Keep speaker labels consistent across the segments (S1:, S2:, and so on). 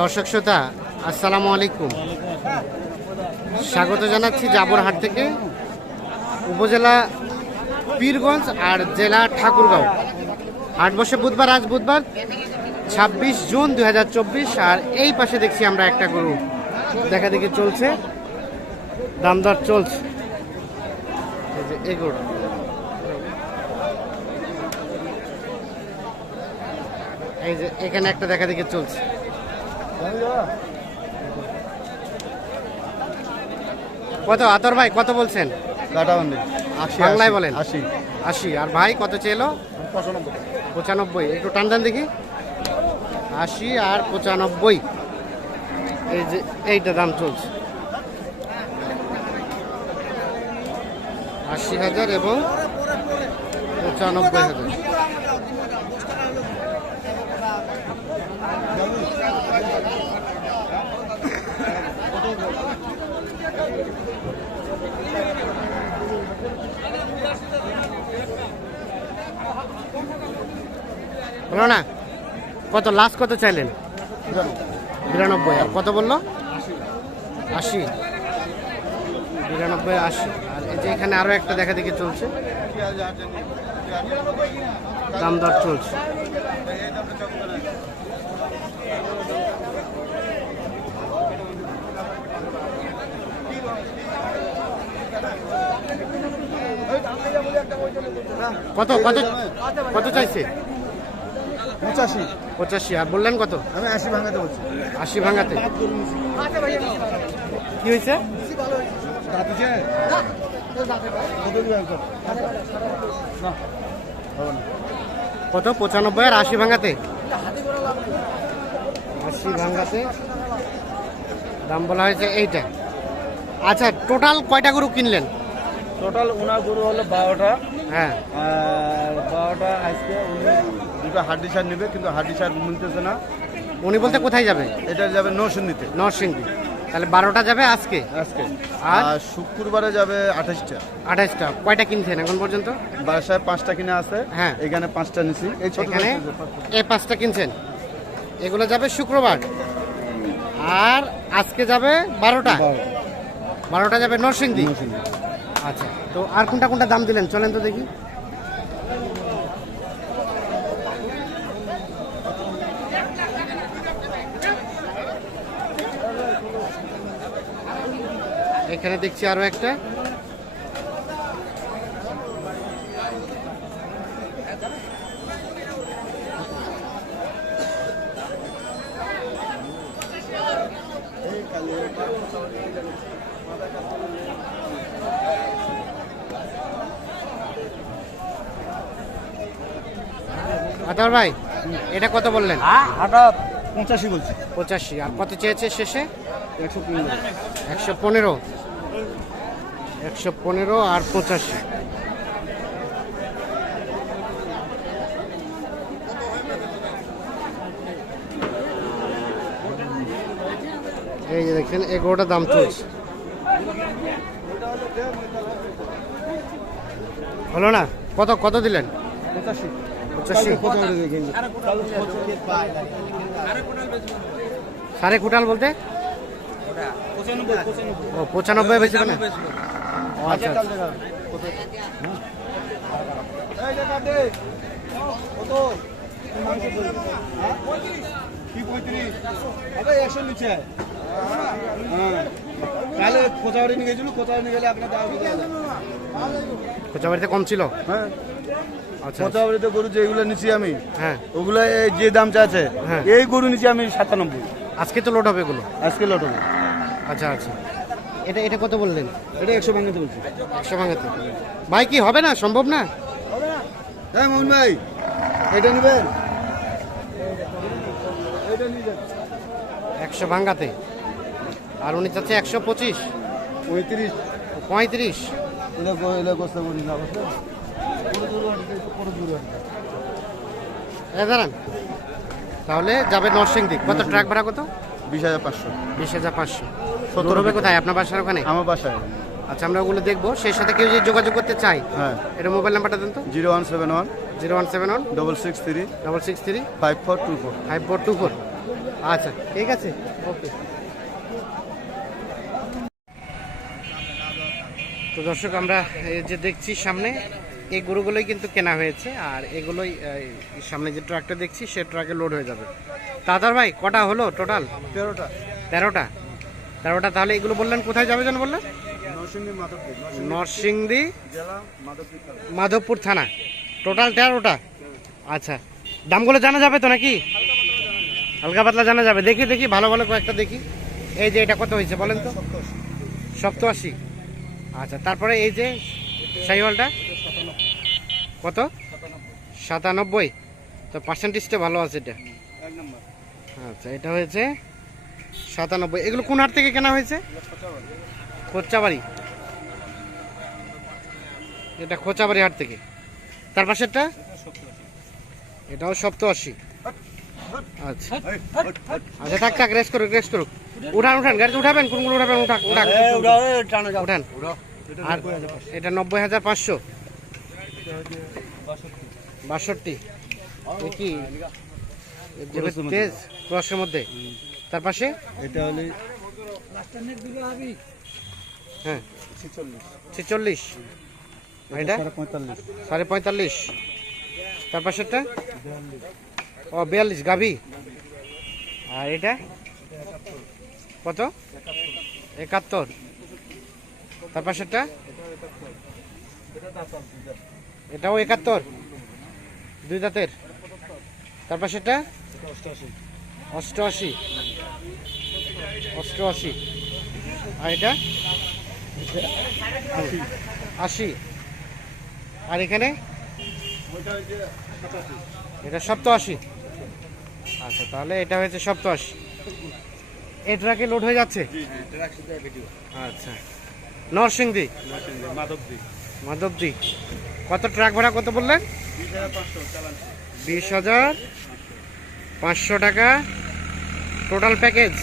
S1: দর্শক শ্রোতা, আসসালামু আলাইকুম। স্বাগত জানাচ্ছি জাবরহাট থেকে উপজেলা পীরগঞ্জ আর জেলা ঠাকুরগাঁও। হাট বসে বুধবার, আজ বুধবার, ছাব্বিশ জুন দু হাজার চব্বিশ, আর এই পাশে দেখছি আমরা একটা গরু। দেখা দেখি চলছে দামদার চলছে। এই গরু। এই যে এখানে একটা দেখা দেখি চলছে। কত আতর ভাই কত বলছেন?
S2: কাটাবন্দি।
S1: বাংলায় বলেন।
S2: আশি।
S1: আশি। আর ভাই কত চেলো
S2: পঁচানব্বই।
S1: পঁচানব্বই। একটু টান টান দেখি। আশি আর পঁচানব্বই। এই যে এইটা দাম চলছে। আশি হাজার এবং পঁচানব্বই হাজার। হলো না কত লাস্ট কত চাইলেন? বিরানব্বই, আর কত বলল? আশি। বিরানব্বই, আশি। আর এই যে এখানে আরও একটা দেখা দেখি চলছে। দাম দর চলছে। কত কত কত চাইছে?
S2: পঁচাশি।
S1: পঁচাশি আর বললেন কত?
S2: আমি আশি ভাঙাতে বলছি।
S1: আশি ভাঙাতে। কি হয়েছে?
S2: কত?
S1: পঁচানব্বই আর আশি ভাঙাতে? আশি ভাঙাতে। দাম বলা হয়েছে এইটা। আচ্ছা টোটাল কয়টা গরু কিনলেন?
S2: টোটাল উনার গরু হলো বারোটা।
S1: হ্যাঁ।
S2: বারোটা আজকে উনি দুটো হাড্ডি সার নেবে কিন্তু হাড্ডি সার মিলতেছে না।
S1: উনি বলতে কোথায় যাবে?
S2: এটা যাবে নৌসিন্দিতে
S1: নরসিংদী। তাহলে বারোটা যাবে আজকে?
S2: আজকে।
S1: আর?
S2: শুক্রবারে যাবে আঠাশটা।
S1: আঠাশটা। কয়টা কিনছেন এখন পর্যন্ত?
S2: বাসায় পাঁচটা কিনে আছে
S1: হ্যাঁ।
S2: এখানে পাঁচটা নিছি। এই
S1: এখানে এই পাঁচটা কিনছেন। এগুলো যাবে শুক্রবার। আর আজকে যাবে বারোটা। বারোটা। যাবে নরসিংদী। আচ্ছা তো আর কোনটা কোনটা দাম দিলেন? চলেন তো দেখি। এখানে দেখছি আরও একটা। আতার ভাই এটা কত বললেন?
S2: হাটা পঁচাশি বলছি।
S1: পঁচাশি আর কত চেয়েছে শেষে?
S2: একশো পনেরো।
S1: একশো পনেরো। একশো পনেরো আর পঁচাশি। এই যে দেখেন এগারোটা দাম চলছে। হলো না? কত কত দিলেন?
S2: পঁচাশি।
S1: পঁচাশি সাড়ে কুটাল বলতে?
S2: পঁচানব্বই পঁচানব্বই।
S1: ও পঁচানব্বই বেশি না? ও আচ্ছা আচ্ছা।
S2: তাহলে কোথাও নিয়ে গেছিল কোথাও নিয়ে গেলে আপনার দাও
S1: কোচাবাড়িতে কম ছিল?
S2: হ্যাঁ।
S1: আচ্ছা।
S2: কোথাওয়ারিতে গরু যেগুলো নিছি আমি
S1: হ্যাঁ।
S2: ওগুলো যে দাম চাচ্ছে
S1: হ্যাঁ।
S2: এই গরু নিছি আমি সাতানব্বই।
S1: আজকে তো লোড হবে এগুলো?
S2: আজকে লট হবে।
S1: আচ্ছা আচ্ছা। এটা এটা কত বললেন?
S2: এটা একশো ভাঙতে বলছি।
S1: একশো ভাঙাতে। ভাই কি হবে না? সম্ভব না?
S2: হ্যাঁ মোহন ভাই। এটা নেবেন?
S1: একশো ভাঙাতে। আর উনি চাচ্ছে একশো পঁচিশ।
S2: পঁয়ত্রিশ।
S1: পঁয়ত্রিশ। দাঁড়ান। তাহলে যাবে নরসিংদী। কত ট্রাক ভাড়া কত?
S2: বিশ হাজার পাঁচশো।
S1: বিশ হাজার পাঁচশো। সত্তর হবে কোথায়? আপনার বাসার ওখানে?
S2: আমার বাসায়।
S1: আচ্ছা আমরা ওগুলো দেখব। সেই সাথে কেউ যদি যোগাযোগ করতে চাই
S2: হ্যাঁ।
S1: এটা মোবাইল নাম্বারটা দেন তো।
S2: Zero one seven one.
S1: Zero one seven one.
S2: Double six three.
S1: Double six three.
S2: Five four two four.
S1: Five four two four. আচ্ছা ঠিক আছে। ওকে। তো দর্শক আমরা এই যে দেখছি সামনে এই গরুগুলোই কিন্তু কেনা হয়েছে আর এগুলোই সামনে যে ট্রাকটা দেখছি সে ট্রাকে লোড হয়ে যাবে। দাদার ভাই কটা হলো টোটাল
S2: তেরোটা।
S1: তেরোটা? তেরোটা তাহলে এগুলো বললেন কোথায় যাবে যেন বললেন?
S2: নরসিংদী মাধবপুর।
S1: থানা। টোটাল তেরোটা? আচ্ছা। দামগুলো জানা যাবে তো নাকি? হালকা পাতলা জানা যাবে। দেখি দেখি ভালো ভালো কয়েকটা দেখি। এই যে এটা কত হয়েছে বলেন তো? সপ্তআশি। আচ্ছা তারপরে এই যে সাইওয়ালটা? কত? সাতানব্বই। তো পার্সেন্টেজটা ভালো আছে এটা। আচ্ছা এটা হয়েছে সাতানব্বই। এগুলো কোন হাট থেকে কেনা হয়েছে? খোঁচাবাড়ি এটা খোঁচাবাড়ি হাট থেকে। তার পাশেরটা? এটাও সপ্তআশি। আচ্ছা। আচ্ছা থাক থাক রেস্ট করুক রেস্ট করুক। উঠান উঠান গাড়িতে উঠাবেন? কোনগুলো উঠাবেন? উঠান। উঠান উঠান আর এটা নব্বই হাজার পাঁচশো। বাষট্টি। কি? তেজ ক্রসের মধ্যে। তার পাশে?
S2: এটা হলে
S1: হ্যাঁ।
S2: ছেচল্লিশ।
S1: এটা সাড়ে পঁয়তাল্লিশ। তার পাশেরটা? ও বিয়াল্লিশ। গাভি। আর এটা? কত? একাত্তর। তার পাশেরটা? এটাও একাত্তর। দুই দাঁতের তার পাশেরটা অষ্টআশি। অষ্টআশি। আর এটা? আশি। আর এখানে? এটা সপ্তআশি। আচ্ছা তাহলে এটা হয়েছে সপ্তআশি। এই ট্রাকে লোড হয়ে যাচ্ছে? আচ্ছা। নরসিংদী
S2: মাধবদী।
S1: মাধবদী। কত ট্রাক ভাড়া কত বললেন?
S2: বিশ হাজার পাঁচশো।
S1: টাকা টোটাল প্যাকেজ।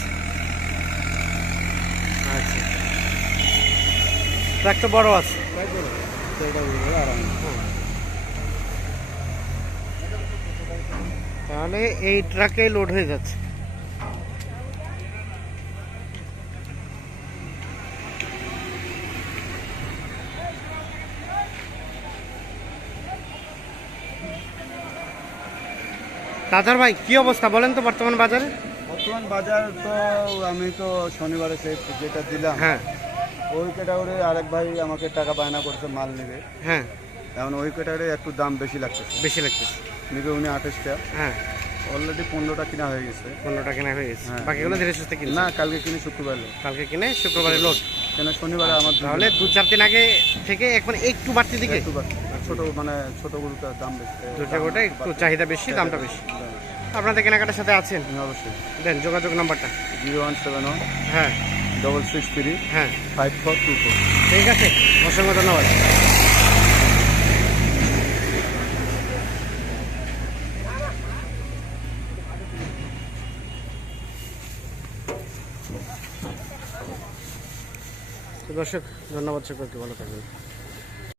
S1: আচ্ছা। ট্রাক তো বড় আছে। তাহলে এই ট্রাকে লোড হয়ে যাচ্ছে। দাদার ভাই কি অবস্থা বলেন তো বর্তমান বাজারে?
S2: বর্তমান বাজার তো আমি তো শনিবারে সে যেটা দিলাম
S1: হ্যাঁ।
S2: ওই ক্যাটাগরি আরেক ভাই আমাকে টাকা বায়না করছে মাল নেবে।
S1: হ্যাঁ।
S2: এখন ওই ক্যাটাগরি একটু দাম বেশি লাগতেছে।
S1: বেশি লাগতেছে।
S2: নেবে উনি আঠাশটা।
S1: হ্যাঁ।
S2: অলরেডি পনেরোটা কিনা হয়ে গেছে।
S1: পনেরোটা কেনা হয়ে গেছে।
S2: হ্যাঁ।
S1: বাকিগুলো ধীরে সুস্থে কিনছে।
S2: না কালকে কিনে শুক্রবার লোক।
S1: কালকে কিনে শুক্রবারে লোড।
S2: কেন শনিবারে আমার
S1: তাহলে দু চার দিন আগে থেকে এখন একটু বাড়তি দিকে।
S2: একটু বাকি। ছোট মানে ছোট দাম বেশি।
S1: দুটা গোটা একটু চাহিদা বেশি দামটা বেশি। আপনাদের কেনাকাটার সাথে আছেন?
S2: অবশ্যই।
S1: দেন যোগাযোগ নাম্বারটা।
S2: জিরো ওয়ান সেভেন ওয়ান
S1: হ্যাঁ।
S2: ডবল সিক্স থ্রি
S1: হ্যাঁ।
S2: Five four two four.
S1: ঠিক আছে অসংখ্য ধন্যবাদ। দর্শক ধন্যবাদ সকলকে ভালো থাকবেন।